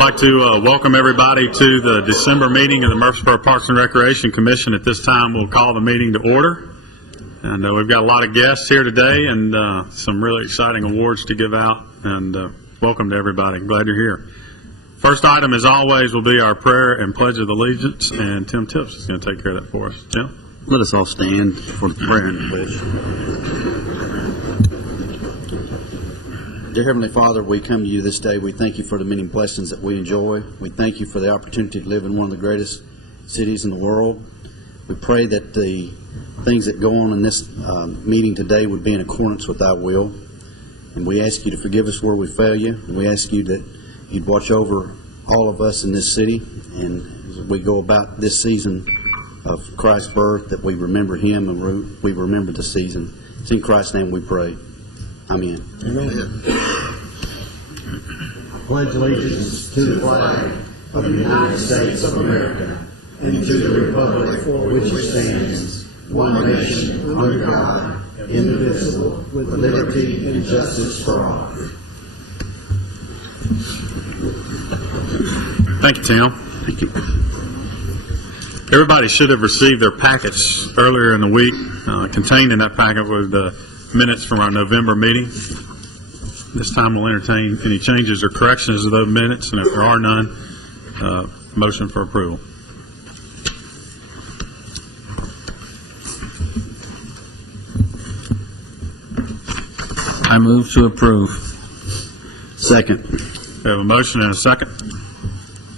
like to welcome everybody to the December meeting of the Murfreesboro Parks and Recreation Commission. At this time, we'll call the meeting to order. And we've got a lot of guests here today and some really exciting awards to give out. And welcome to everybody. Glad you're here. First item, as always, will be our prayer and pledge of allegiance. And Tim Tips is going to take care of that for us. Tim? Let us all stand for the prayer and pledge. Dear Heavenly Father, we come to you this day. We thank you for the many blessings that we enjoy. We thank you for the opportunity to live in one of the greatest cities in the world. We pray that the things that go on in this meeting today would be in accordance with thy will. And we ask you to forgive us where we fail you. And we ask you that you'd watch over all of us in this city. And as we go about this season of Christ's birth, that we remember him and we remember the season. It's in Christ's name we pray. Amen. Amen. I pledge allegiance to the flag of the United States of America and to the republic for which it stands, one nation, under God, indivisible, with liberty and justice for all. Thank you, Tim. Thank you. Everybody should have received their packets earlier in the week. Contained in that packet were the minutes from our November meeting. This time we'll entertain any changes or corrections to those minutes, and if there are none, motion for approval. I move to approve. Second. We have a motion and a second.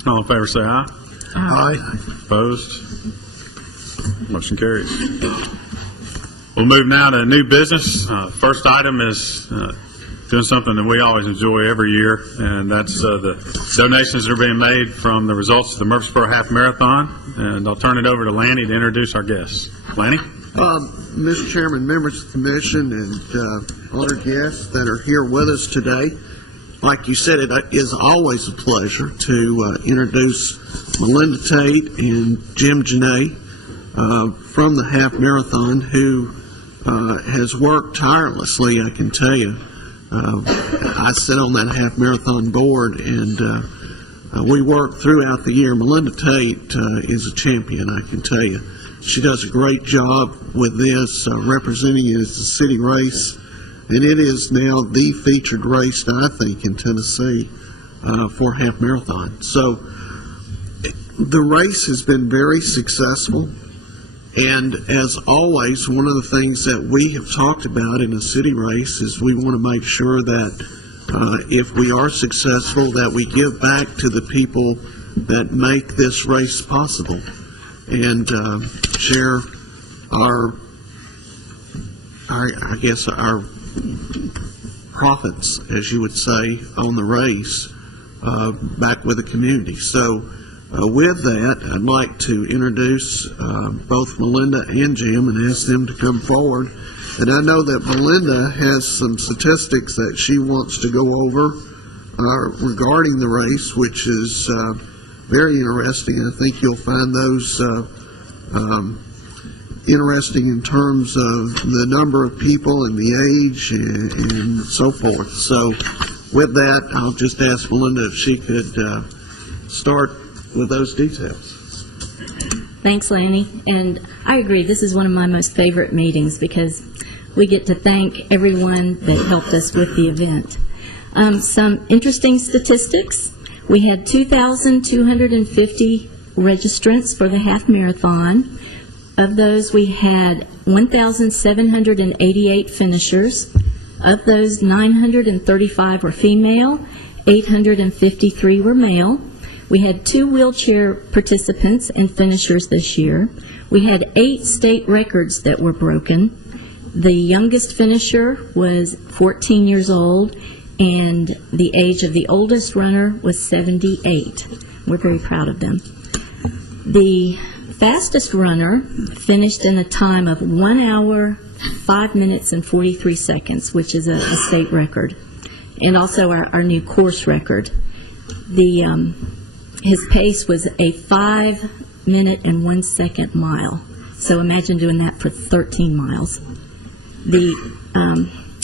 All in favor say aye. Aye. Opposed? Motion carries. We'll move now to new business. First item is doing something that we always enjoy every year, and that's the donations that are being made from the results of the Murfreesboro Half Marathon. And I'll turn it over to Lanny to introduce our guests. Lanny? Mr. Chairman, members of the Commission, and honored guests that are here with us today, like you said, it is always a pleasure to introduce Melinda Tate and Jim Janae from the Half Marathon, who has worked tirelessly, I can tell you. I sit on that Half Marathon board, and we work throughout the year. Melinda Tate is a champion, I can tell you. She does a great job with this, representing it as a city race, and it is now the featured race, I think, in Tennessee for Half Marathon. So the race has been very successful, and as always, one of the things that we have talked about in a city race is we want to make sure that if we are successful, that we give back to the people that make this race possible, and share our profits, as you would say, on the race back with the community. So with that, I'd like to introduce both Melinda and Jim and ask them to come forward. And I know that Melinda has some statistics that she wants to go over regarding the race, which is very interesting. I think you'll find those interesting in terms of the number of people and the age and so forth. So with that, I'll just ask Melinda if she could start with those details. Thanks, Lanny. And I agree, this is one of my most favorite meetings because we get to thank everyone that helped us with the event. Some interesting statistics. We had 2,250 registrants for the half marathon. Of those, we had 1,788 finishers. Of those, 935 were female, 853 were male. We had 2 wheelchair participants and finishers this year. We had 8 state records that were broken. The youngest finisher was 14 years old, and the age of the oldest runner was 78. We're very proud of them. The fastest runner finished in a time of 1 hour, 5 minutes, and 43 seconds, which is a state record, and also our new course record. His pace was a 5 minute and 1 second mile. So imagine doing that for 13 miles. The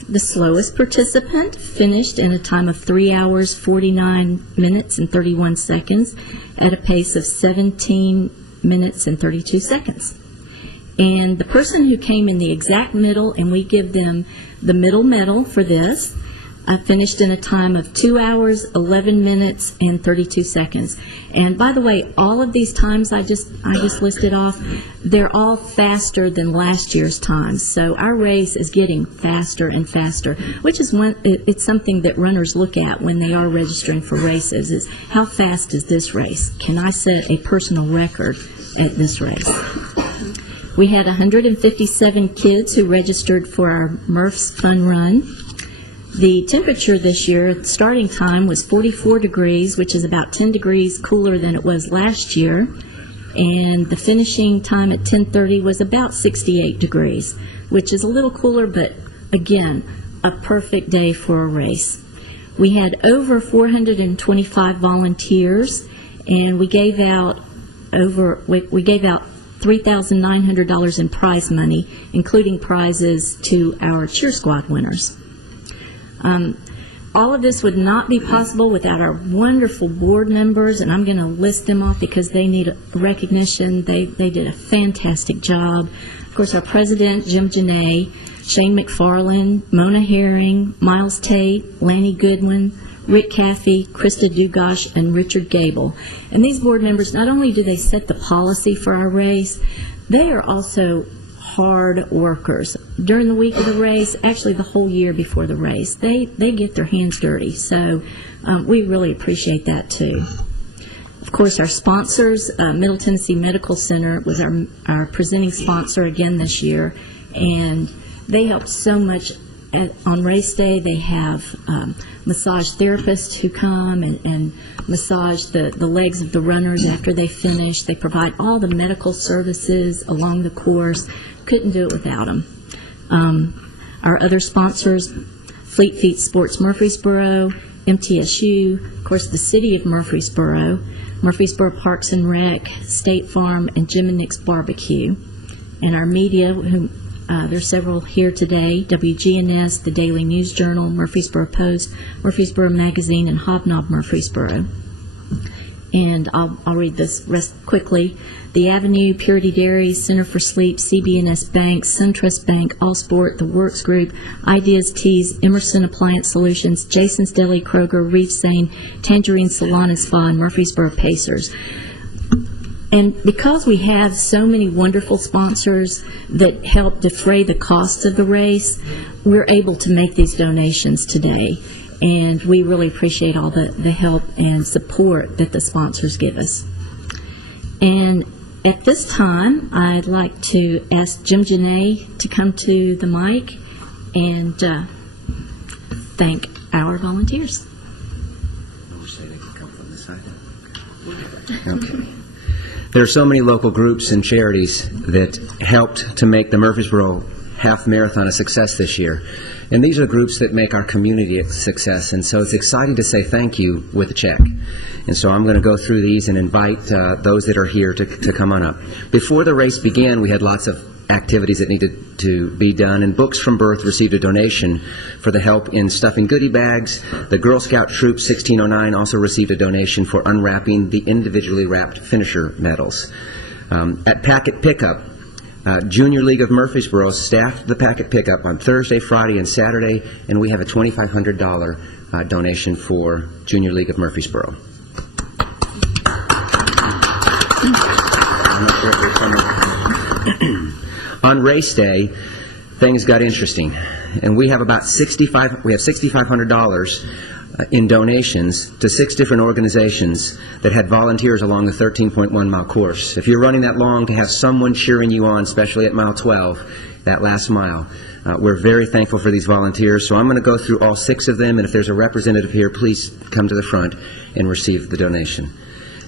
The slowest participant finished in a time of 3 hours, 49 minutes, and 31 seconds at a pace of 17 minutes and 32 seconds. And the person who came in the exact middle, and we give them the middle medal for this, finished in a time of 2 hours, 11 minutes, and 32 seconds. And by the way, all of these times I just listed off, they're all faster than last year's times. So our race is getting faster and faster, which is it's something that runners look at when they are registering for races, is how fast is this race? Can I set a personal record at this race? We had 157 kids who registered for our Murph's Fun Run. The temperature this year, starting time was 44 degrees, which is about 10 degrees cooler than it was last year. And the finishing time at 10:30 was about 68 degrees, which is a little cooler, but again, a perfect day for a race. We had over 425 volunteers, and we gave out $3,900 in prize money, including prizes to our cheer squad winners. All of this would not be possible without our wonderful board members, and I'm going to list them off because they need recognition. They did a fantastic job. Of course, our president, Jim Janae, Shane McFarland, Mona Herring, Miles Tate, Lanny Goodwin, Rick Caffey, Krista Dugosh, and Richard Gable. And these board members, not only do they set the policy for our race, they are also hard workers. During the week of the race, actually the whole year before the race, they get their hands dirty. So we really appreciate that too. Of course, our sponsors, Middle Tennessee Medical Center was our presenting sponsor again this year, and they helped so much. On race day, they have massage therapists who come and massage the legs of the runners after they finish. They provide all the medical services along the course. Couldn't do it without them. Our other sponsors, Fleet Feet Sports Murfreesboro, MTSU, of course the City of Murfreesboro, Murfreesboro Parks and Rec, State Farm, and Jim and Nick's Barbecue. And our media, there's several here today, WGNS, the Daily News Journal, Murfreesboro Post, Murfreesboro Magazine, and Hobnob Murfreesboro. And I'll read this rest quickly. The Avenue, Purity Dairy, Center for Sleep, CB&S Bank, SunTrust Bank, All Sport, The Works Group, Ideas Teas, Emerson Appliance Solutions, Jason's Deli, Kroger, Reef Sane, Tangerine Salon and Spa, and Murfreesboro Pacers. And because we have so many wonderful sponsors that help defray the costs of the race, we're able to make these donations today. And we really appreciate all the help and support that the sponsors give us. And at this time, I'd like to ask Jim Janae to come to the mic and thank our volunteers. Okay. There are so many local groups and charities that helped to make the Murfreesboro Half Marathon a success this year. And these are the groups that make our community a success. And so it's exciting to say thank you with a check. And so I'm going to go through these and invite those that are here to come on up. Before the race began, we had lots of activities that needed to be done, and Books from Birth received a donation for the help in stuffing goodie bags. The Girl Scout Troop 1609 also received a donation for unwrapping the individually wrapped finisher medals. At Packet Pickup, Junior League of Murfreesboro staffed the Packet Pickup on Thursday, Friday, and Saturday, and we have a $2,500 donation for Junior League of Murfreesboro. On race day, things got interesting, and we have about $6,500 in donations to 6 different organizations that had volunteers along the 13.1 mile course. If you're running that long, to have someone cheering you on, especially at mile 12, that last mile, we're very thankful for these volunteers. So I'm going to go through all 6 of them, and if there's a representative here, please come to the front and receive the donation.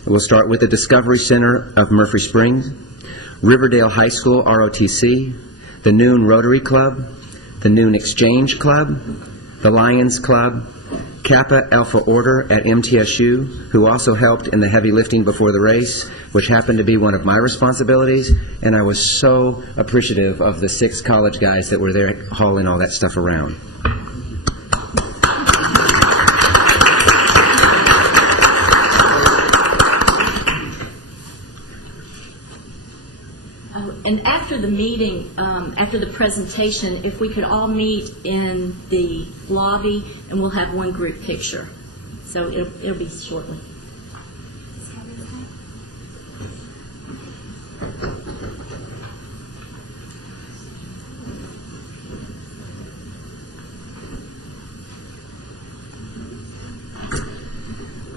We'll start with the Discovery Center of Murphy Springs, Riverdale High School, ROTC, the Noon Rotary Club, the Noon Exchange Club, the Lions Club, Kappa Alpha Order at MTSU, who also helped in the heavy lifting before the race, which happened to be one of my responsibilities, and I was so appreciative of the 6 college guys that were there hauling all that stuff around. after the meeting, after the presentation, if we could all meet in the lobby, and we'll have one group picture. So it'll be shortly.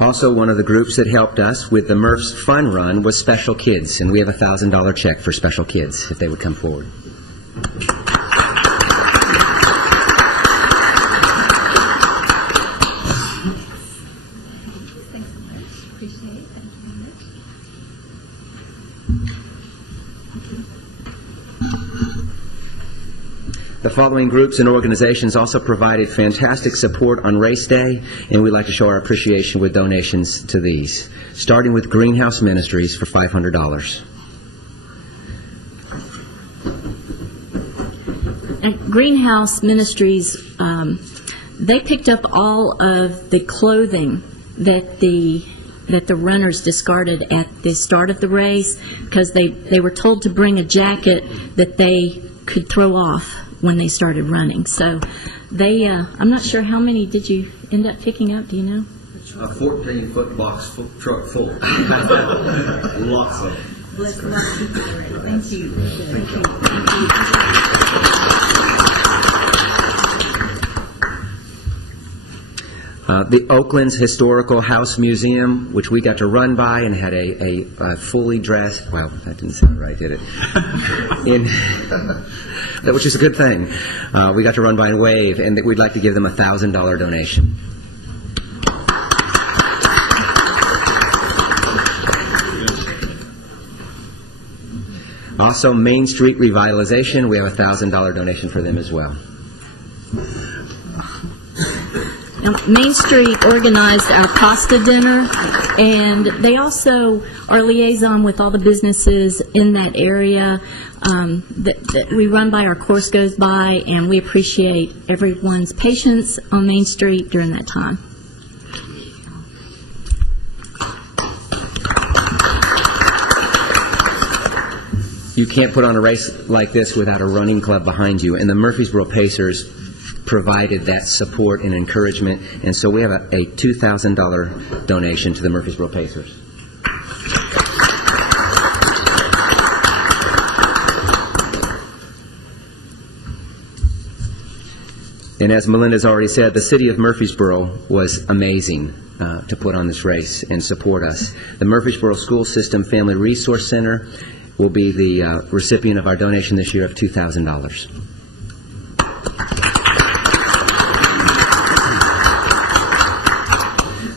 Also, one of the groups that helped us with the Murph's Fun Run was Special Kids, and we have a $1,000 check for Special Kids, if they would come forward. The following groups and organizations also provided fantastic support on race day, and we'd like to show our appreciation with donations to these, starting with Greenhouse Ministries for $500. At Greenhouse Ministries, they picked up all of the clothing that the runners discarded at the start of the race, because they were told to bring a jacket that they could throw off when they started running. So they, I'm not sure how many did you end up picking up, do you know? A 14-foot box truck full. Lots of them. Thank you. The Oakland's Historical House Museum, which we got to run by and had a fully dressed, well, that didn't sound right, did it? Which is a good thing. We got to run by and wave, and we'd like to give them a $1,000 donation. Also, Main Street Revitalization, we have a $1,000 donation for them as well. Now, Main Street organized our pasta dinner, and they also are liaison with all the businesses in that area that we run by. Our course goes by, and we appreciate everyone's patience on Main Street during that time. You can't put on a race like this without a running club behind you, and the Murfreesboro Pacers provided that support and encouragement, and so we have a $2,000 donation to the Murfreesboro Pacers. And as Melinda's already said, the city of Murfreesboro was amazing to put on this race and support us. The Murfreesboro School System Family Resource Center will be the recipient of our donation this year of $2,000.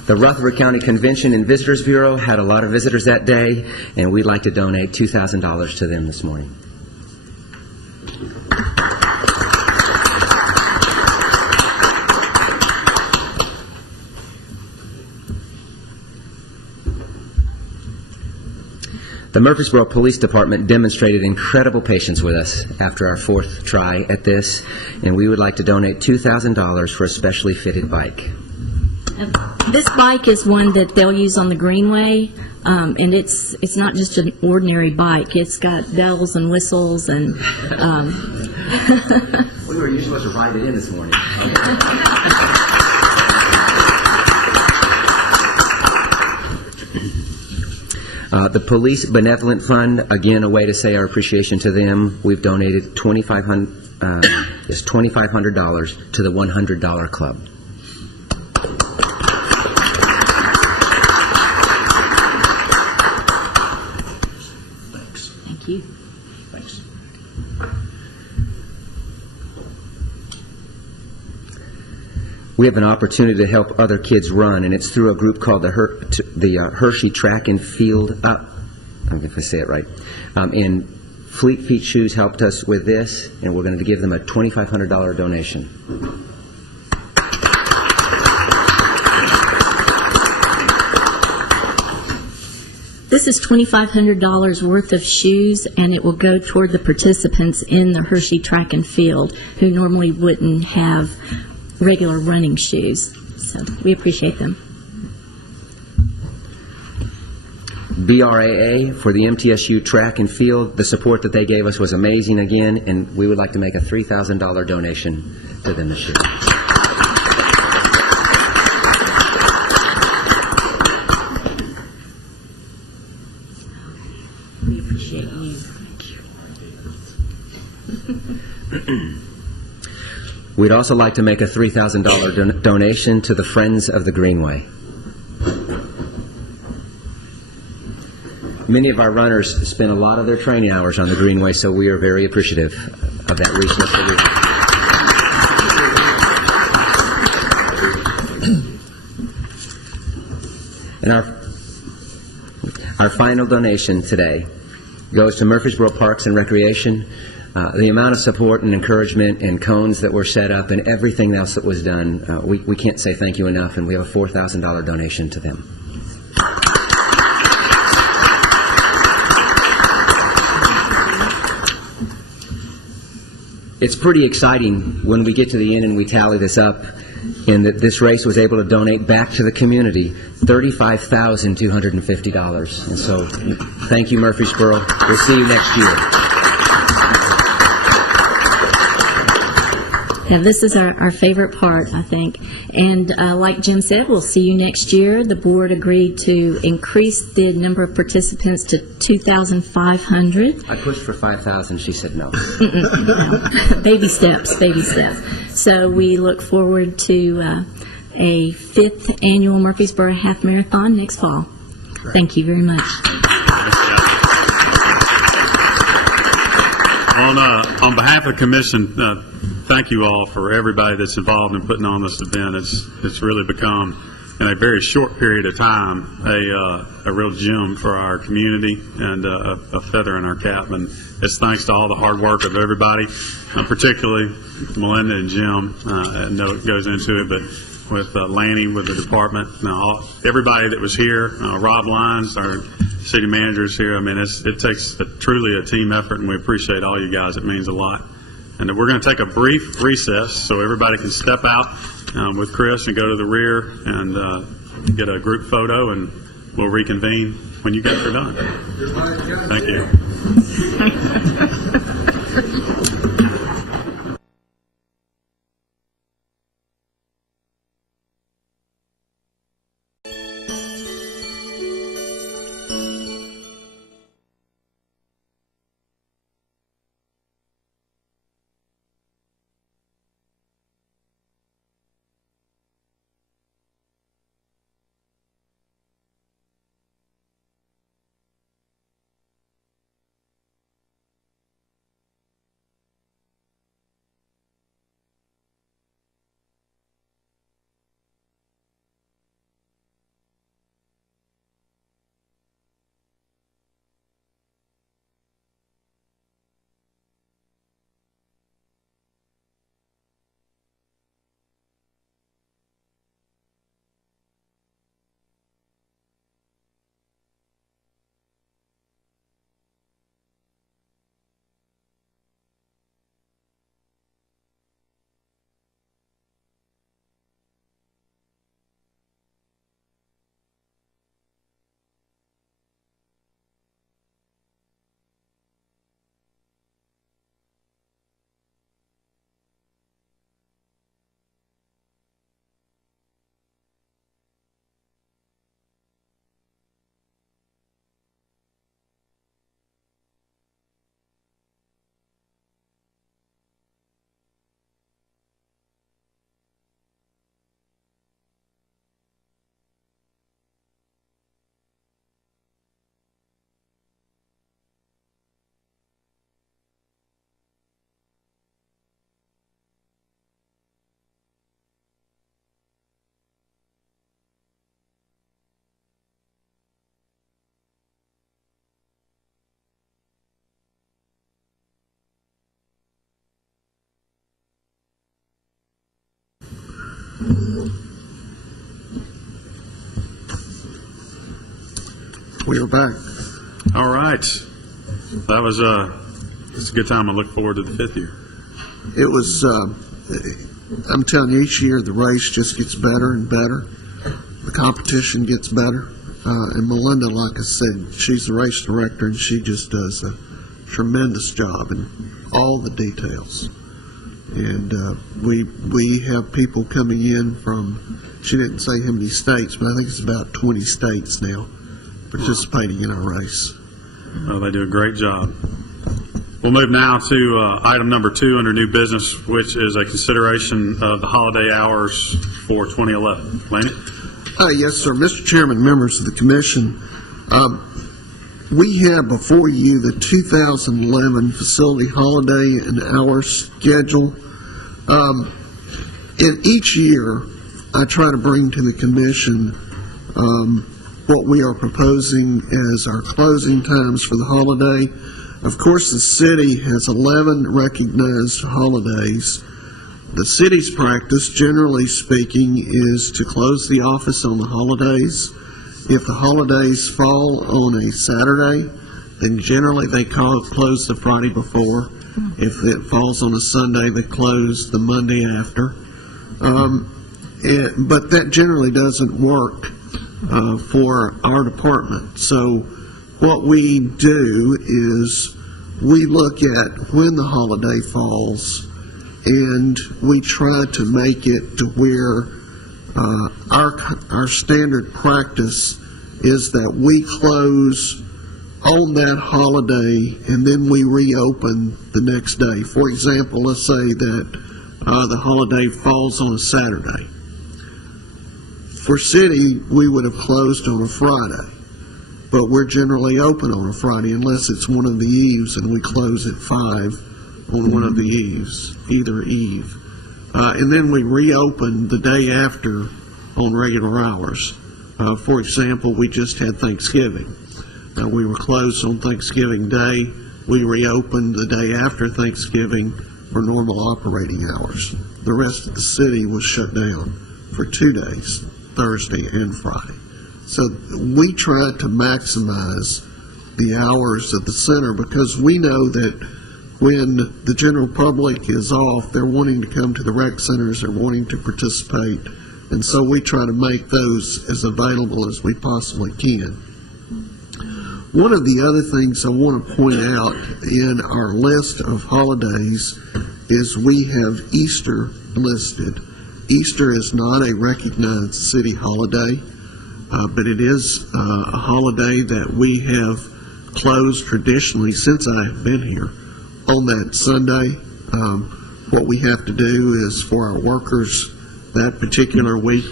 The Rutherford County Convention and Visitors Bureau had a lot of visitors that day, and we'd like to donate $2,000 to them this morning. The Murfreesboro Police Department demonstrated incredible patience with us after our fourth try at this, and we would like to donate $2,000 for a specially fitted bike. This bike is one that they'll use on the Greenway, and it's not just an ordinary bike. It's got bells and whistles and. We were supposed to ride it in this morning. The Police Benevolent Fund, again, a way to say our appreciation to them. We've donated $2,500 to the $100 Club. Thank you. Thanks. We have an opportunity to help other kids run, and it's through a group called the Hershey Track and Field. I'm going to say it right. And Fleet Feet Shoes helped us with this, and we're going to give them a $2,500 donation. This is $2,500 worth of shoes, and it will go toward the participants in the Hershey Track and Field who normally wouldn't have regular running shoes. So we appreciate them. BRAA for the MTSU track and field. The support that they gave us was amazing again, and we would like to make a $3,000 donation to them this year. We appreciate you. We'd also like to make a $3,000 donation to the Friends of the Greenway. Many of our runners spend a lot of their training hours on the Greenway, so we are very appreciative of that resource that we have. And our final donation today goes to Murfreesboro Parks and Recreation. The amount of support and encouragement and cones that were set up and everything else that was done, we can't say thank you enough, and we have a $4,000 donation to them. It's pretty exciting when we get to the end and we tally this up, in that this race was able to donate back to the community $35,250. And so, thank you, Murfreesboro. We'll see you next year. Yeah, this is our favorite part, I think. And like Jim said, we'll see you next year. The board agreed to increase the number of participants to 2,500. I pushed for 5,000. She said no. No. Baby steps, baby steps. So we look forward to a 5th annual Murfreesboro Half Marathon next fall. Thank you very much. On behalf of the commission, thank you all for everybody that's involved in putting on this event. It's really become, in a very short period of time, a real gem for our community and a feather in our cap. And it's thanks to all the hard work of everybody, particularly Melinda and Jim. I know it goes into it, but with Lanny, with the department, everybody that was here, Rob Lyons, our city managers here. I mean, it takes truly a team effort, and we appreciate all you guys. It means a lot. And we're going to take a brief recess so everybody can step out with Chris and go to the rear and get a group photo, and we'll reconvene when you guys are done. Thank you. We are back. All right. That was it's a good time. I look forward to the 5th year. It was, I'm telling you, each year the race just gets better and better. The competition gets better. And Melinda, like I said, she's the race director, and she just does a tremendous job in all the details. And we have people coming in from, she didn't say how many states, but I think it's about 20 states now participating in our race. Oh, they do a great job. We'll move now to item number 2 under new business, which is a consideration of the holiday hours for 2011. Laney? Yes, sir. Mr. Chairman, members of the commission, we have before you the 2011 facility holiday and hour schedule. And each year, I try to bring to the commission what we are proposing as our closing times for the holiday. Of course, the city has 11 recognized holidays. The city's practice, generally speaking, is to close the office on the holidays. If the holidays fall on a Saturday, then generally they close the Friday before. If it falls on a Sunday, they close the Monday after. But that generally doesn't work for our department. So what we do is we look at when the holiday falls, and we try to make it to where our standard practice is that we close on that holiday and then we reopen the next day. For example, let's say that the holiday falls on a Saturday. For city, we would have closed on a Friday, but we're generally open on a Friday unless it's one of the eves, and we close at 5 on one of the eves, either eve. And then we reopen the day after on regular hours. For example, we just had Thanksgiving. We were closed on Thanksgiving Day. We reopened the day after Thanksgiving for normal operating hours. The rest of the city was shut down for 2 days, Thursday and Friday. So we try to maximize the hours at the center because we know that when the general public is off, they're wanting to come to the rec centers, they're wanting to participate, and so we try to make those as available as we possibly can. One of the other things I want to point out in our list of holidays is we have Easter listed. Easter is not a recognized city holiday, but it is a holiday that we have closed traditionally since I have been here. On that Sunday, what we have to do is for our workers that particular week,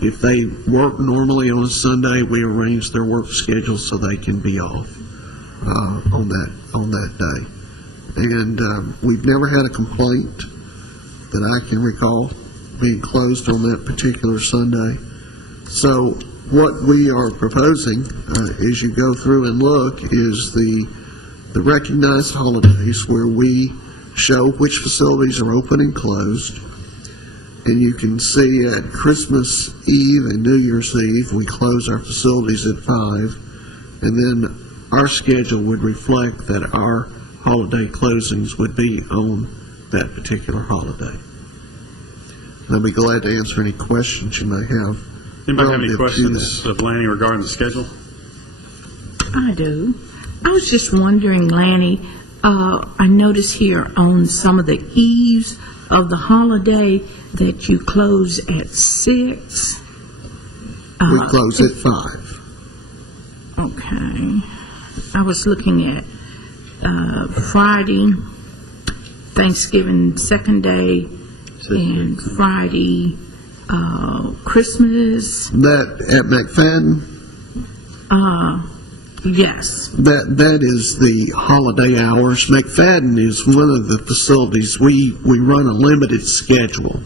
if they work normally on a Sunday, we arrange their work schedule so they can be off on that day. And we've never had a complaint that I can recall being closed on that particular Sunday. So what we are proposing, as you go through and look, is the recognized holidays where we show which facilities are open and closed. And you can see at Christmas Eve and New Year's Eve, we close our facilities at 5. And then our schedule would reflect that our holiday closings would be on that particular holiday. I'll be glad to answer any questions you may have. Anybody have any questions of Lanny regarding the schedule? I do. I was just wondering, Lanny, I noticed here on some of the eves of the holiday that you close at 6. We close at 5. Okay. I was looking at Friday, Thanksgiving second day, and Friday, Christmas. That at McFadden? Yes. That is the holiday hours. McFadden is one of the facilities. We run a limited schedule.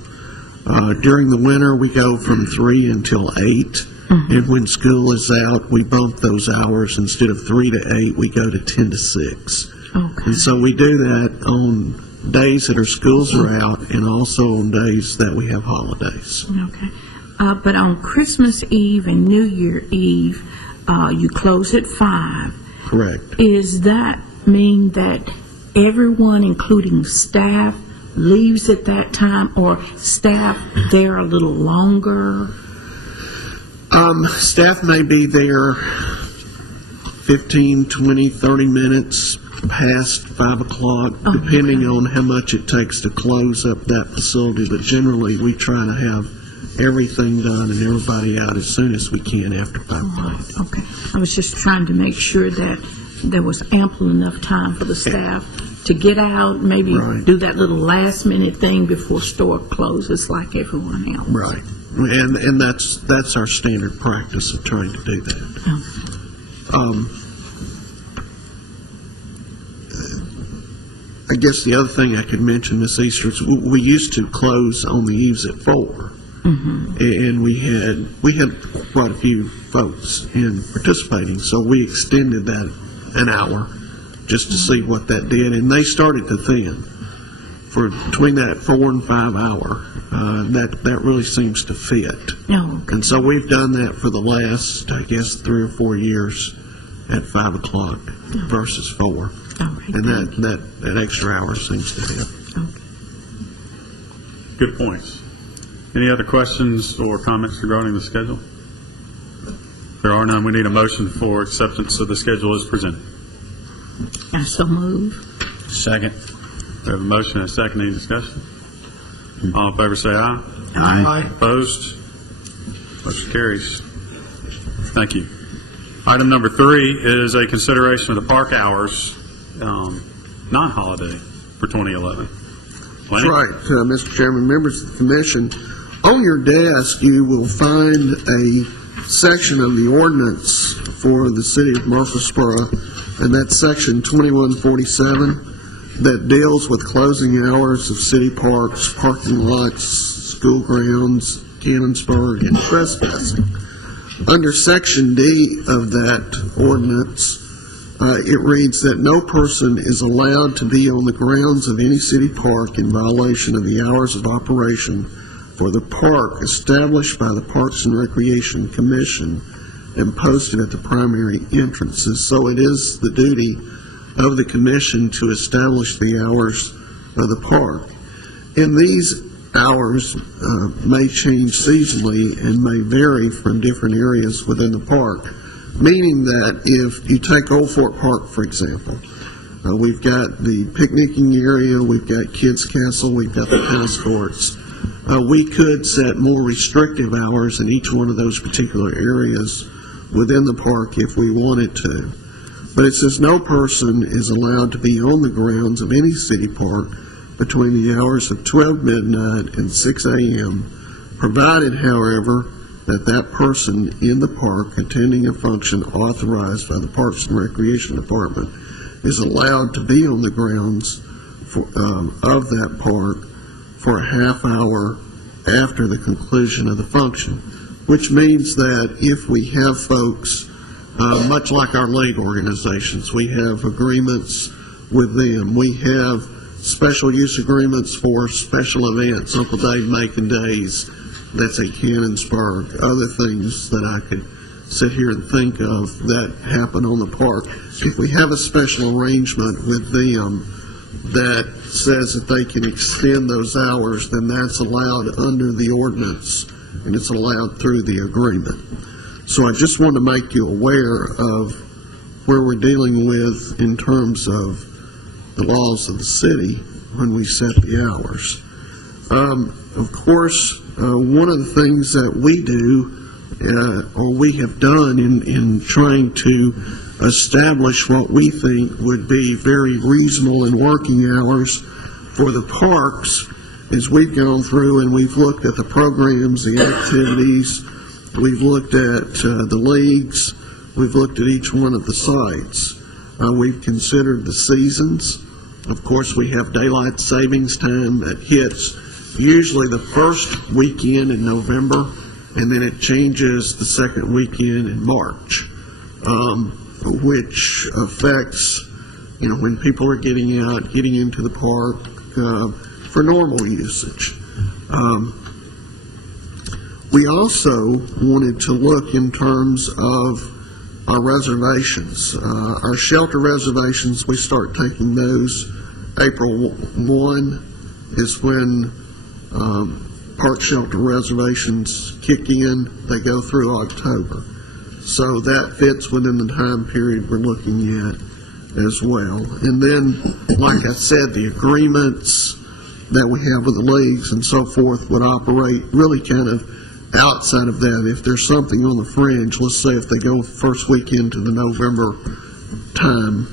During the winter, we go from 3 until 8. And when school is out, we bump those hours. Instead of 3 to 8, we go to 10 to 6. Okay. And so we do that on days that our schools are out and also on days that we have holidays. Okay. But on Christmas Eve and New Year Eve, you close at 5. Correct. Does that mean that everyone, including staff, leaves at that time, or staff there a little longer? Staff may be there 15, 20, 30 minutes past 5 o'clock, depending on how much it takes to close up that facility. But generally, we try to have everything done and everybody out as soon as we can after 5 o'clock. Okay. I was just trying to make sure that there was ample enough time for the staff to get out, maybe Right. do that little last-minute thing before store closes like everyone else. Right. And that's our standard practice of trying to do that. I guess the other thing I could mention this Easter is we used to close on the eves at 4. And we had quite a few folks in participating, so we extended that an hour just to see what that did, and they started to thin. For between that 4 and 5 hour, that really seems to fit. No. And so we've done that for the last, I guess, 3 or 4 years at 5 o'clock versus 4. All right. And that extra hour seems to fit. Good points. Any other questions or comments regarding the schedule? If there are none, we need a motion for acceptance of the schedule as presented. I so move. Second. We have a motion and a second. Any discussion? All in favor say aye. Aye. Opposed? Motion carries. Thank you. Item number 3 is a consideration of the park hours, non-holiday for 2011. That's right, Mr. Chairman, members of the commission. On your desk, you will find a section of the ordinance for the city of Murfreesboro, and that's section 2147 that deals with closing hours of city parks, parking lots, school grounds, Cannonsburg, and trespassing. Under section D of that ordinance, it reads that no person is allowed to be on the grounds of any city park in violation of the hours of operation for the park established by the Parks and Recreation Commission and posted at the primary entrances. So it is the duty of the commission to establish the hours of the park. And these hours may change seasonally and may vary from different areas within the park, meaning that if you take Old Fort Park, for example, we've got the picnicking area, we've got Kids Castle, we've got the tennis courts. We could set more restrictive hours in each one of those particular areas within the park if we wanted to. But it says no person is allowed to be on the grounds of any city park between the hours of 12 midnight and 6 a.m., provided, however, that that person in the park attending a function authorized by the Parks and Recreation Department is allowed to be on the grounds of that park for a half hour after the conclusion of the function, which means that if we have folks, much like our league organizations, we have agreements with them. We have special use agreements for special events, Uncle Dave Macon Days, that's at Cannonsburg, other things that I could sit here and think of that happen on the park. If we have a special arrangement with them that says that they can extend those hours, then that's allowed under the ordinance, and it's allowed through the agreement. So I just want to make you aware of where we're dealing with in terms of the laws of the city when we set the hours. Of course, one of the things that we do, or we have done in trying to establish what we think would be very reasonable in working hours for the parks, is we've gone through and we've looked at the programs, the activities, we've looked at the leagues, we've looked at each one of the sites. We've considered the seasons. Of course, we have daylight savings time that hits usually the first weekend in November, and then it changes the second weekend in March, which affects, when people are getting out, getting into the park for normal usage. We also wanted to look in terms of our reservations. Our shelter reservations, we start taking those April 1 is when park shelter reservations kick in, they go through October. So that fits within the time period we're looking at as well. And then, like I said, the agreements that we have with the leagues and so forth would operate really kind of outside of that. If there's something on the fringe, let's say if they go first weekend to the November time,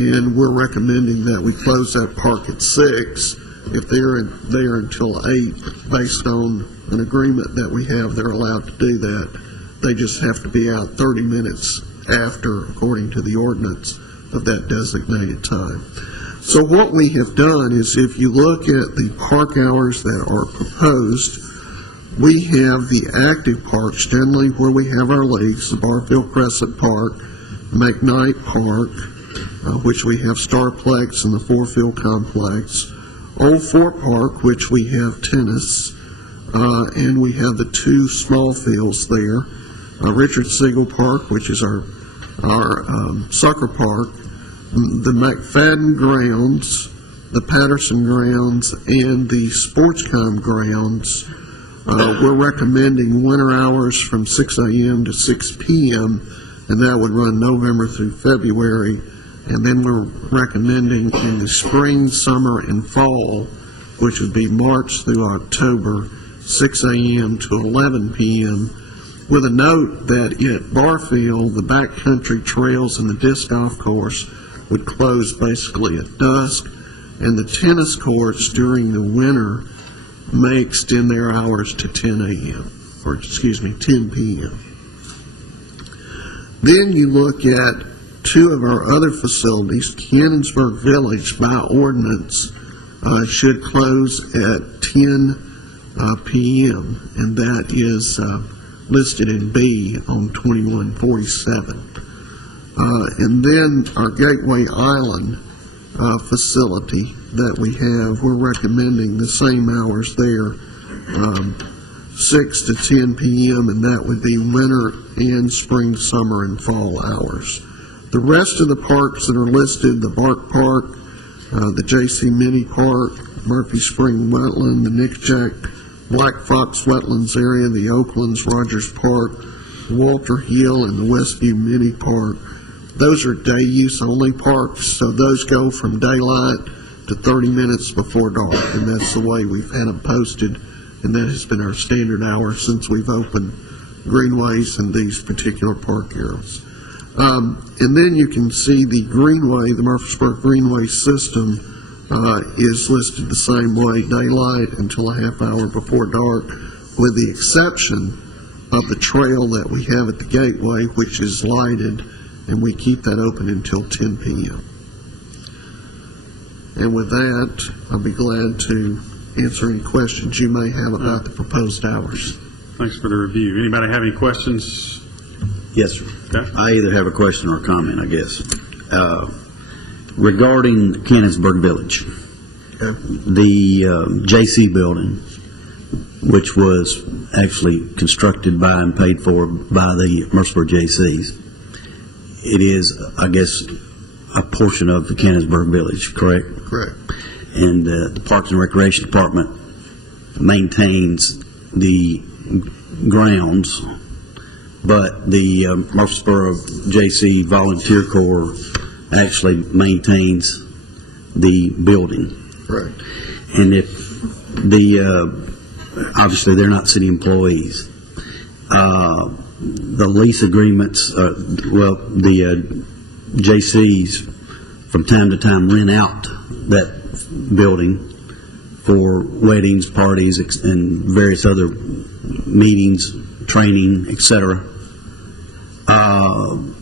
and we're recommending that we close that park at 6, if they're there until 8, based on an agreement that we have, they're allowed to do that. They just have to be out 30 minutes after, according to the ordinance, of that designated time. So what we have done is, if you look at the park hours that are proposed, we have the active parks, generally where we have our leagues, the Barfield Crescent Park, McKnight Park, which we have Starplex and the Four-Field Complex, Old Fort Park, which we have tennis, and we have the 2 small fields there, Richard Siegel Park, which is our soccer park, the McFadden grounds, the Patterson grounds, and the SportsCom grounds. We're recommending winter hours from 6 a.m. to 6 p.m., and that would run November through February. And then we're recommending in the spring, summer, and fall, which would be March through October, 6 a.m. to 11 p.m., with a note that at Barfield, the backcountry trails and the disc golf course would close basically at dusk, and the tennis courts during the winter may extend their hours to 10 p.m. Then you look at 2 of our other facilities. Cannonsburg Village, by ordinance, should close at 10 p.m., and that is listed in B on 2147. And then our Gateway Island facility that we have, we're recommending the same hours there, 6 to 10 p.m., and that would be winter and spring, summer, and fall hours. The rest of the parks that are listed, the Bark Park, the J.C. Mini Park, Murphy Spring Wetland, the Nick Jack Black Fox Wetlands area, the Oaklands, Rogers Park, Walter Hill, and the Westview Mini Park, those are day use only parks, so those go from daylight to 30 minutes before dark, and that's the way we've had them posted, and that has been our standard hour since we've opened greenways in these particular park areas. And then you can see the Greenway, the Murfreesboro Greenway system is listed the same way, daylight until a half hour before dark, with the exception of the trail that we have at the Gateway, which is lighted, and we keep that open until 10 p.m. And with that, I'll be glad to answer any questions you may have about the proposed hours. Thanks for the review. Anybody have any questions? Yes, sir. Okay. I either have a question or a comment, I guess. Regarding Cannonsburg Village, the J.C. building, which was actually constructed by and paid for by the Murfreesboro J.C.'s, it is, I guess, a portion of the Cannonsburg Village, correct? Correct. And the Parks and Recreation Department maintains the grounds, but the Murfreesboro J.C. Volunteer Corps actually maintains the building. Right. And if obviously they're not city employees, the lease agreements, the JCs from time to time rent out that building for weddings, parties, and various other meetings, training, etc.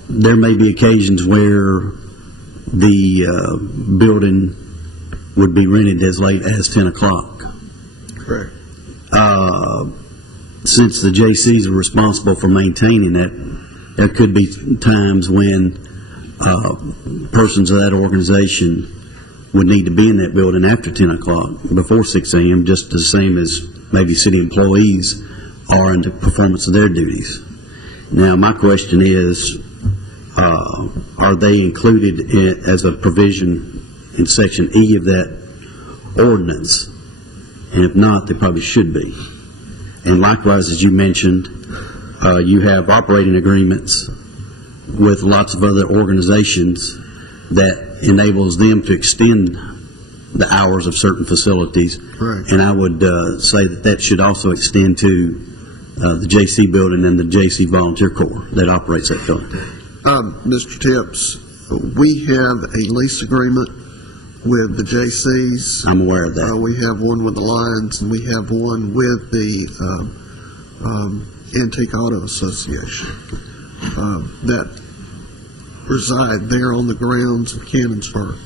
There may be occasions where the building would be rented as late as 10 o'clock. Correct. Since the JCs are responsible for maintaining that, there could be times when persons of that organization would need to be in that building after 10 o'clock, before 6 a.m., just the same as maybe city employees are in the performance of their duties. Now, my question is, are they included as a provision in Section E of that ordinance? And if not, they probably should be. And likewise, as you mentioned, you have operating agreements with lots of other organizations that enables them to extend the hours of certain facilities. Correct. And I would say that that should also extend to the JC building and the JC Volunteer Corps that operates that building. Mr. Tips, we have a lease agreement with the JCs. I'm aware of that. We have one with the Lions, and we have one with the Antique Auto Association that reside there on the grounds of Cannonsburg.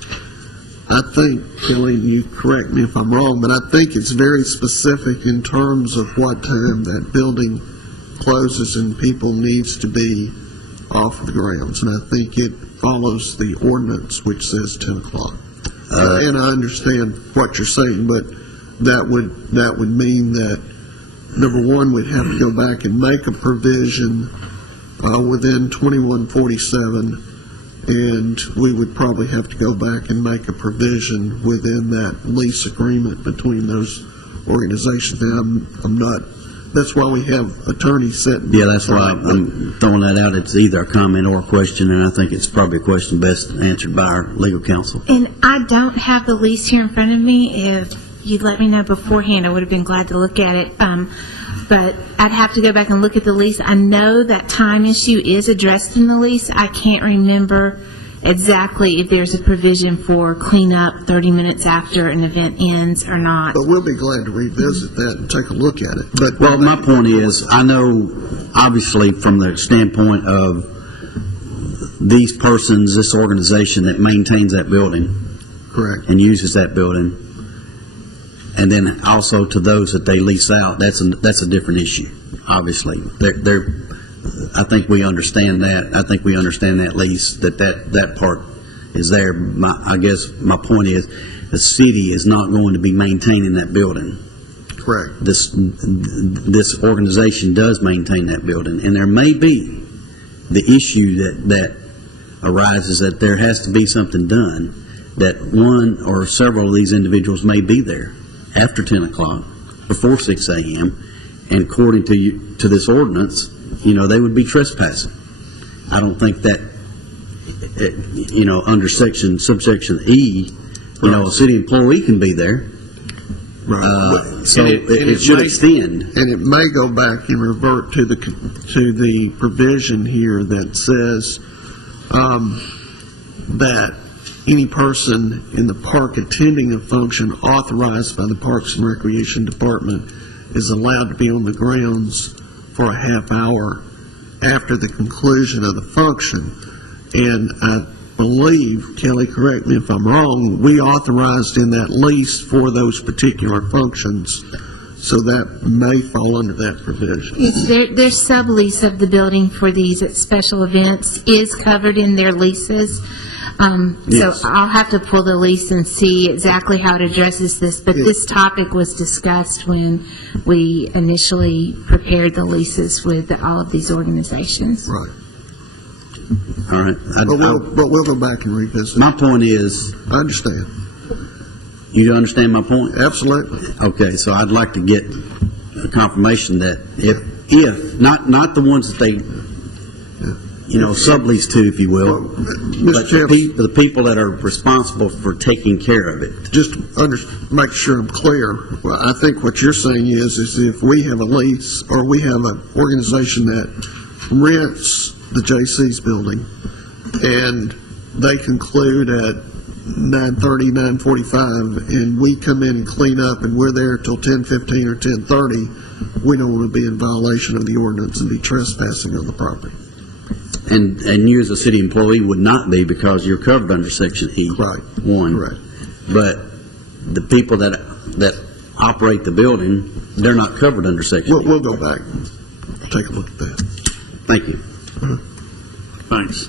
I think, Kelly, you correct me if I'm wrong, but I think it's very specific in terms of what time that building closes and people needs to be off the grounds. And I think it follows the ordinance, which says 10 o'clock. And I understand what you're saying, but that would mean that, number one, we'd have to go back and make a provision within 2147, and we would probably have to go back and make a provision within that lease agreement between those organizations. Now, I'm not. That's why we have attorneys sitting. Yeah, that's why I'm throwing that out. It's either a comment or a question, and I think it's probably a question best answered by our legal counsel. And I don't have the lease here in front of me. If you'd let me know beforehand, I would have been glad to look at it. But I'd have to go back and look at the lease. I know that time issue is addressed in the lease. I can't remember exactly if there's a provision for cleanup 30 minutes after an event ends or not. But we'll be glad to revisit that and take a look at it. But Well, my point is, I know, obviously, from the standpoint of these persons, this organization that maintains that building correct. and uses that building, and then also to those that they lease out, that's a different issue, obviously. I think we understand that. I think we understand that lease, that part is there. I guess my point is, the city is not going to be maintaining that building. Correct. This organization does maintain that building, and there may be the issue that arises that there has to be something done, that one or several of these individuals may be there after 10 o'clock, before 6 a.m., and according to this ordinance, they would be trespassing. I don't think that, under subsection E, a city employee can be there. Right. So it should extend. And it may go back and revert to the provision here that says that any person in the park attending a function authorized by the Parks and Recreation Department is allowed to be on the grounds for a half hour after the conclusion of the function. And I believe, Kelly, correct me if I'm wrong, we authorized in that lease for those particular functions, so that may fall under that provision. Their sublease of the building for these special events is covered in their leases. Yes. So I'll have to pull the lease and see exactly how it addresses this, but this topic was discussed when we initially prepared the leases with all of these organizations. Right. All right. But we'll go back and revisit. My point is, I understand. you understand my point? Absolutely. Okay, so I'd like to get a confirmation that if not the ones that they, sublease to, if you will, but the people that are responsible for taking care of it. Just make sure I'm clear. Well, I think what you're saying is if we have a lease or we have an organization that rents the JC's building and they conclude at 9:30, 9:45, and we come in and clean up and we're there till 10:15 or 10:30, we don't want to be in violation of the ordinance and be trespassing on the property. And you as a city employee would not be, because you're covered under Section E. Right. 1. Right. But the people that operate the building, they're not covered under Section E. We'll go back. Take a look at that. Thank you. Thanks.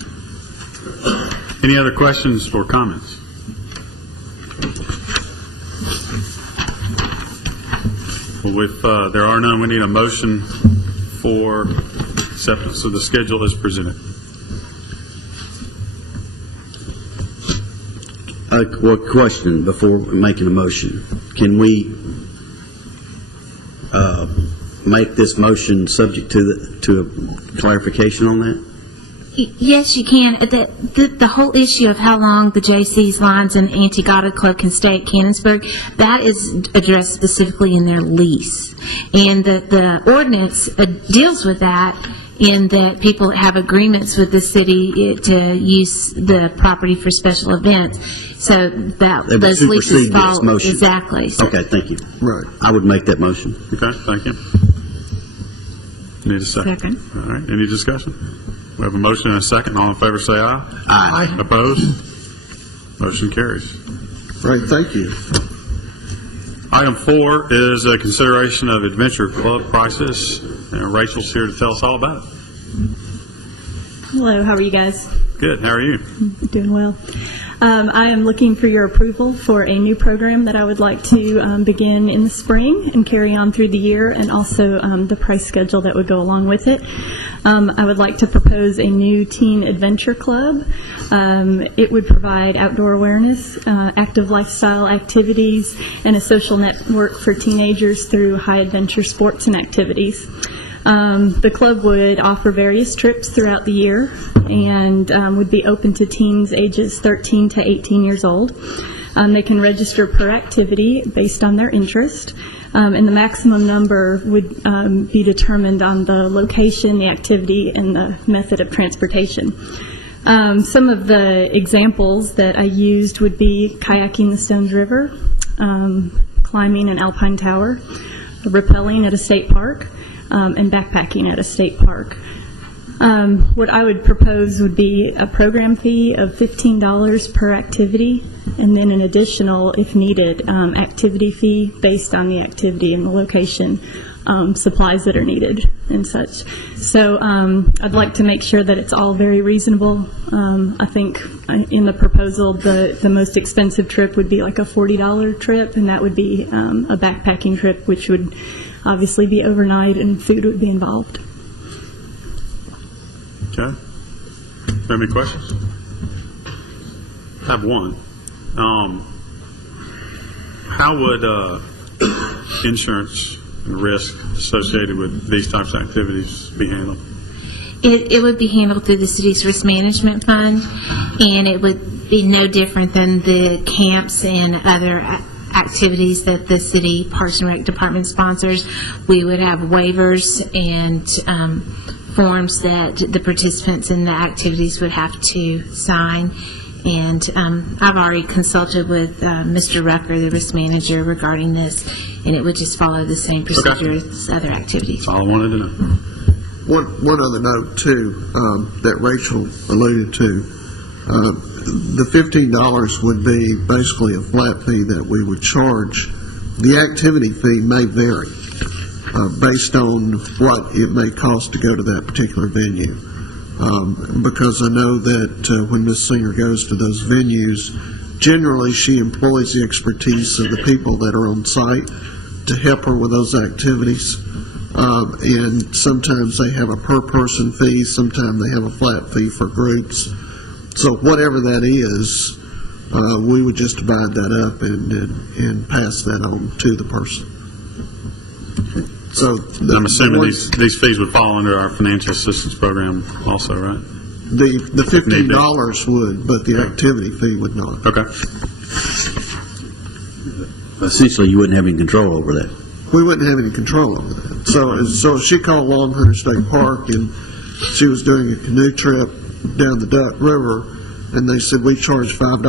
Any other questions or comments? Well, if there are none, we need a motion for acceptance of the schedule as presented. One question before making a motion. Can we make this motion subject to a clarification on that? Yes, you can. The whole issue of how long the J.C.'s lines and Antigata Club can stay at Cannonsburg, that is addressed specifically in their lease. And the ordinance deals with that in that people have agreements with the city to use the property for special events. So that They would those leases supersede this fall. motion. Exactly. So Okay, thank you. Right. I would make that motion. Okay, thank you. Need a second. Second. All right, any discussion? We have a motion and a second. All in favor say aye. Aye. Opposed? Motion carries. Right, thank you. Item 4 is a consideration of Adventure Club prices. Rachel's here to tell us all about it. Hello, how are you guys? Good, how are you? Doing well. I am looking for your approval for a new program that I would like to begin in the spring and carry on through the year, and also the price schedule that would go along with it. I would like to propose a new teen adventure club. It would provide outdoor awareness, active lifestyle activities, and a social network for teenagers through high adventure sports and activities. The club would offer various trips throughout the year and would be open to teens ages 13 to 18 years old. They can register per activity based on their interest, and the maximum number would be determined on the location, the activity, and the method of transportation. Some of the examples that I used would be kayaking the Stones River, climbing an alpine tower, rappelling at a state park, and backpacking at a state park. What I would propose would be a program fee of $15 per activity, and then an additional, if needed, activity fee based on the activity and the location, supplies that are needed and such. So I'd like to make sure that it's all very reasonable. I think in the proposal, the most expensive trip would be like a $40 trip, and that would be a backpacking trip, which would obviously be overnight, and food would be involved. Okay. Have any questions? I have one. How would insurance and risk associated with these types of activities be handled? It would be handled through the city's risk management fund, and it would be no different than the camps and other activities that the city Parks and Rec Department sponsors. We would have waivers and forms that the participants in the activities would have to sign. And I've already consulted with Mr. Rucker, the risk manager, regarding this, and it would just follow the same procedure as other activities. That's all I wanted to know. One other note, too, that Rachel alluded to. The $15 would be basically a flat fee that we would charge. The activity fee may vary based on what it may cost to go to that particular venue. Because I know that when Ms. Singer goes to those venues, generally she employs the expertise of the people that are on site to help her with those activities. And sometimes they have a per-person fee, sometimes they have a flat fee for groups. So whatever that is, we would just divide that up and pass that on to the person. So I'm assuming these fees would fall under our financial assistance program also, right? The $15 would, but the activity fee would not. Okay. Essentially, you wouldn't have any control over that. We wouldn't have any control over that. So she called Longhorn State Park, and she was doing a canoe trip down the Duck River, and they said we charge $5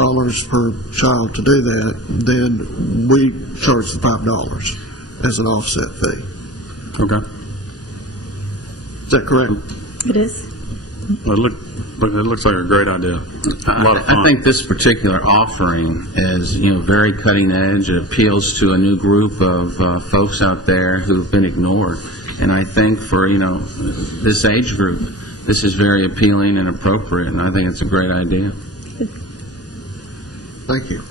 per child to do that. Then we charge the $5 as an offset fee. Okay. Is that correct? It is. Well, it looks like a great idea. A lot of fun. I think this particular offering is, very cutting edge. It appeals to a new group of folks out there who've been ignored. And I think for, this age group, this is very appealing and appropriate, and I think it's a great idea. Thank you.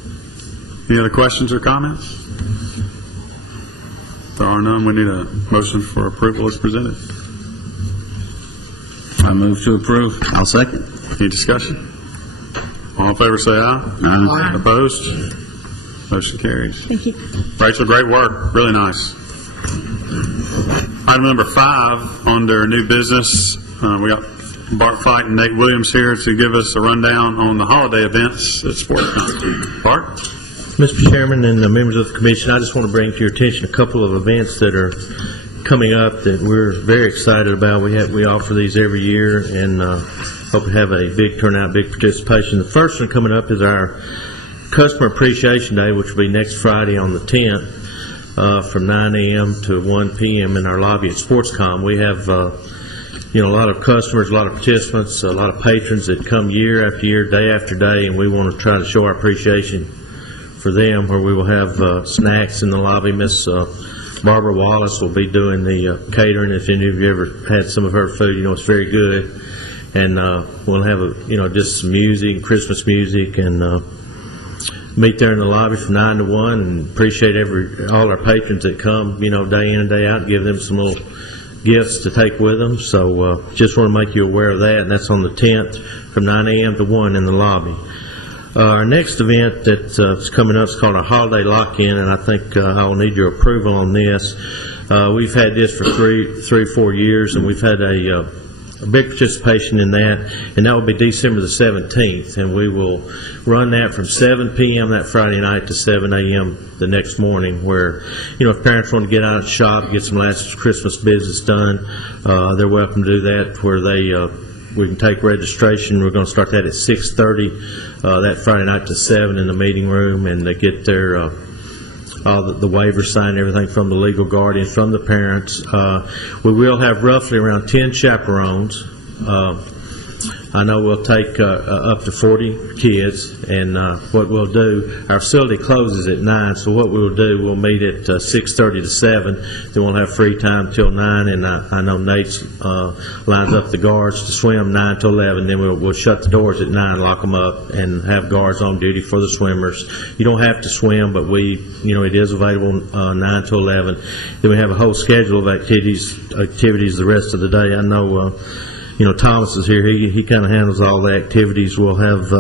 Any other questions or comments? If there are none, we need a motion for approval as presented. I move to approve. I'll second. Any discussion? All in favor say aye. Aye. Opposed? Motion carries. Thank you. Rachel, great work. Really nice. Item number 5, under new business, we got Bart Fight and Nate Williams here to give us a rundown on the holiday events at SportsCon. Bart? Mr. Chairman and the members of the commission, I just want to bring to your attention a couple of events that are coming up that we're very excited about. We offer these every year, and hope to have a big turnout, big participation. The first one coming up is our Customer Appreciation Day, which will be next Friday on the 10th from 9 a.m. to 1 p.m. in our lobby at SportsCom. We have a lot of customers, a lot of participants, a lot of patrons that come year after year, day after day, and we want to try to show our appreciation for them, where we will have snacks in the lobby. Miss Barbara Wallace will be doing the catering. If any of you ever had some of her food, it's very good. And we'll have just some music, Christmas music, and meet there in the lobby from 9 to 1, and appreciate all our patrons that come, day in and day out, and give them some little gifts to take with them. So just want to make you aware of that, and that's on the 10th from 9 a.m. to 1 in the lobby. Our next event that's coming up is called our Holiday Lock-In, and I think I will need your approval on this. We've had this for three, 4 years, and we've had a big participation in that, and that will be December the 17th, and we will run that from 7 p.m. that Friday night to 7 a.m. the next morning, where, if parents want to get out and shop, get some last Christmas business done, they're welcome to do that, where we can take registration. We're going to start that at 6:30 that Friday night to 7 in the meeting room, and they get their all the waivers signed, everything from the legal guardian, from the parents. We will have roughly around 10 chaperones. I know we'll take up to 40 kids, and what we'll do, our facility closes at 9, so what we'll do, we'll meet at 6:30 to 7, then we'll have free time till 9, and I know Nate lines up the guards to swim 9 to 11, then we'll shut the doors at 9, lock them up, and have guards on duty for the swimmers. You don't have to swim, but it is available 9 to 11. Then we have a whole schedule of activities the rest of the day. I know Thomas is here. He kind of handles all the activities. We'll have,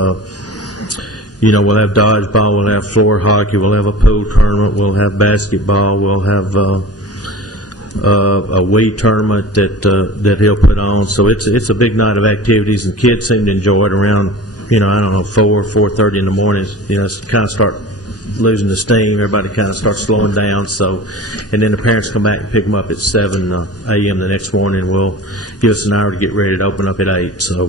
we'll have dodgeball, we'll have floor hockey, we'll have a pool tournament, we'll have basketball, we'll have a Wii tournament that he'll put on. So it's a big night of activities, and kids seem to enjoy it around, 4:30 in the morning. It's kind of start losing the steam. Everybody kind of starts slowing down. So, and then the parents come back and pick them up at 7 a.m. the next morning. Will give us an hour to get ready to open up at 8. So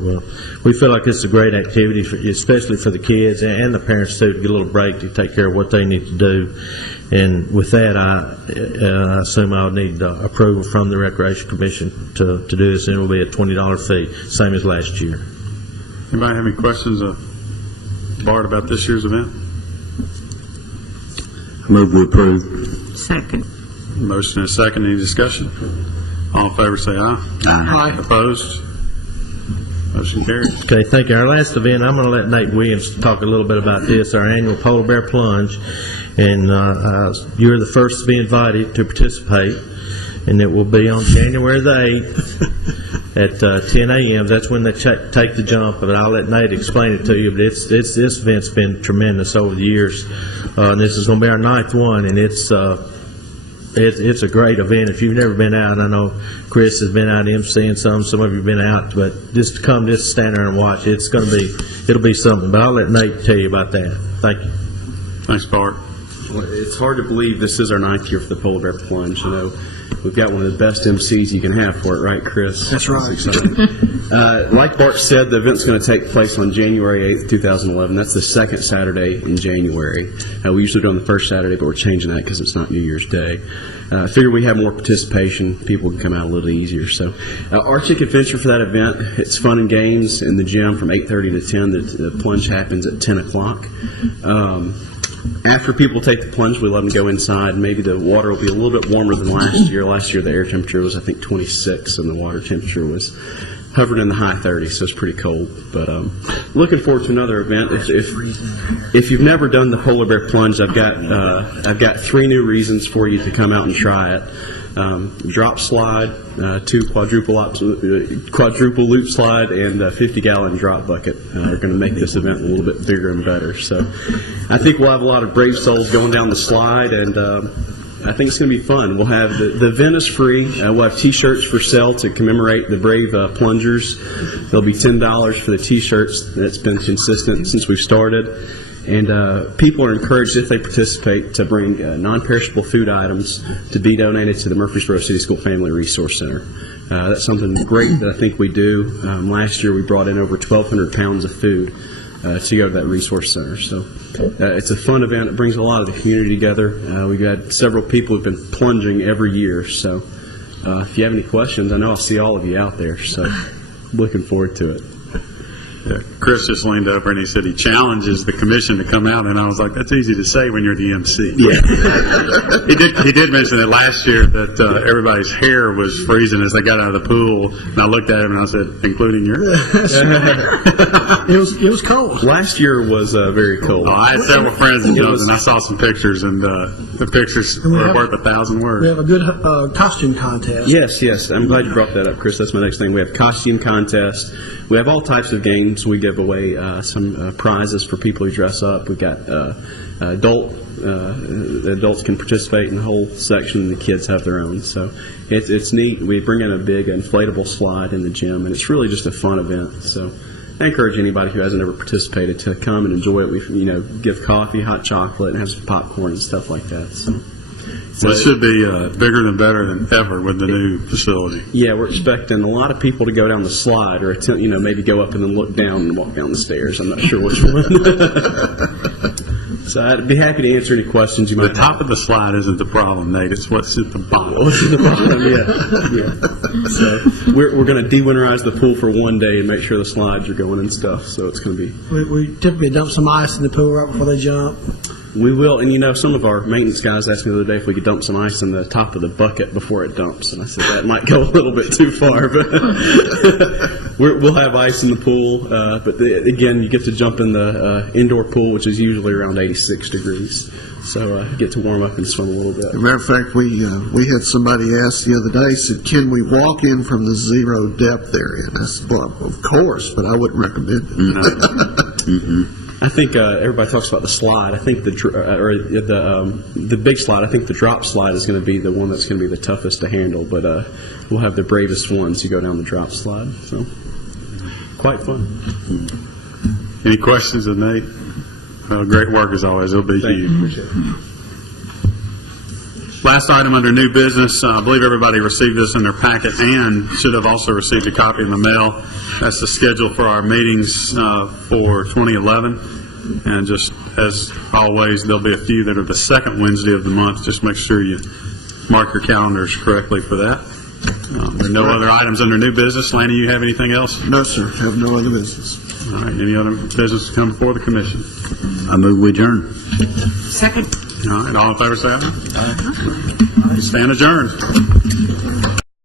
we feel like it's a great activity, especially for the kids and the parents too, to get a little break to take care of what they need to do. And with that, I assume I'll need approval from the Recreation Commission to do this, and it will be a $20 fee, same as last year. Anybody have any questions of Bart about this year's event? Move to approve. Second. Motion and a second. Any discussion? All in favor say aye. Aye. Opposed? Motion carries. Okay, thank you. Our last event, I'm going to let Nate Williams talk a little bit about this, our annual Polar Bear Plunge. And you're the first to be invited to participate, and it will be on January the 8th at 10 a.m. That's when they take the jump, but I'll let Nate explain it to you. But this event's been tremendous over the years. And this is going to be our 9th one, and it's a great event. If you've never been out, I know Chris has been out emceeing some of you have been out, but just stand there and watch. It'll be something. But I'll let Nate tell you about that. Thank you. Thanks, Bart. Well, it's hard to believe this is our 9th year for the Polar Bear Plunge. We've got one of the best MCs you can have for it, right, Chris? That's right. That's exciting. Like Bart said, the event's going to take place on January 8th, 2011. That's the second Saturday in January. We usually do it on the first Saturday, but we're changing that because it's not New Year's Day. I figure we have more participation. People can come out a little easier. So our ticket venture for that event, it's fun and games in the gym from 8:30 to 10. The plunge happens at 10 o'clock. After people take the plunge, we let them go inside. Maybe the water will be a little bit warmer than last year. Last year, the air temperature was, I think, 26, and the water temperature was hovered in the high 30s, so it's pretty cold. But looking forward to another event. If you've never done the Polar Bear Plunge, I've got 3 new reasons for you to come out and try it. Drop slide, 2 quadruple loop slide, and a 50-gallon drop bucket are going to make this event a little bit bigger and better. So I think we'll have a lot of brave souls going down the slide, and I think it's going to be fun. We'll have the event is free. We'll have T-shirts for sale to commemorate the brave plungers. There'll be $10 for the T-shirts. That's been consistent since we've started. And people are encouraged, if they participate, to bring non-perishable food items to be donated to the Murfreesboro City School Family Resource Center. That's something great that I think we do. Last year we brought in over 1,200 pounds of food to go to that resource center. So it's a fun event. It brings a lot of the community together. We've had several people who've been plunging every year. So if you have any questions, I know I'll see all of you out there. So looking forward to it. Yeah, Chris just leaned over and he said he challenges the commission to come out, and I was like, that's easy to say when you're the MC. Yeah. He did mention that last year that everybody's hair was freezing as they got out of the pool, and I looked at him and I said, including yours? It was cold. Last year was very cold. Oh, I had several friends in Jones, and I saw some pictures, and the pictures were worth 1,000 words. We have a good costume contest. Yes. I'm glad you brought that up, Chris. That's my next thing. We have costume contest. We have all types of games. We give away some prizes for people who dress up. We've got the adults can participate in the whole section, and the kids have their own. So it's neat. We bring in a big inflatable slide in the gym, and it's really just a fun event. So I encourage anybody who hasn't ever participated to come and enjoy it. We give coffee, hot chocolate, and have some popcorn and stuff like that. So it should be bigger than better than ever with the new facility. Yeah, we're expecting a lot of people to go down the slide or attempt, maybe go up and then look down and walk down the stairs. I'm not sure which one. So I'd be happy to answer any questions you might have. The top of the slide isn't the problem, Nate. It's what's at the bottom. What's at the bottom, yeah. So we're going to de-winterize the pool for one day and make sure the slides are going and stuff. So it's going to be... We typically dump some ice in the pool right before they jump. We will, and some of our maintenance guys asked me the other day if we could dump some ice in the top of the bucket before it dumps, and I said that might go a little bit too far, but we'll have ice in the pool, but again, you get to jump in the indoor pool, which is usually around 86 degrees, so you get to warm up and swim a little bit. As a matter of fact, we had somebody ask the other day, said, can we walk in from the zero depth area? And I said, well, of course, but I wouldn't recommend it. I think everybody talks about the slide. I think the big slide. I think the drop slide is going to be the one that's going to be the toughest to handle. But we'll have the bravest ones who go down the drop slide. So quite fun. Any questions of Nate? Great work as always. It'll be huge. Last item under new business. I believe everybody received this in their packet and should have also received a copy in the mail. That's the schedule for our meetings for 2011. And just as always, there'll be a few that are the second Wednesday of the month. Just make sure you mark your calendars correctly for that. There are no other items under new business. Lanny, you have anything else? No, sir. Have no other business. All right. Any other business to come before the commission? I move we adjourn. Second. All right. All in favor, say aye. Stand adjourned.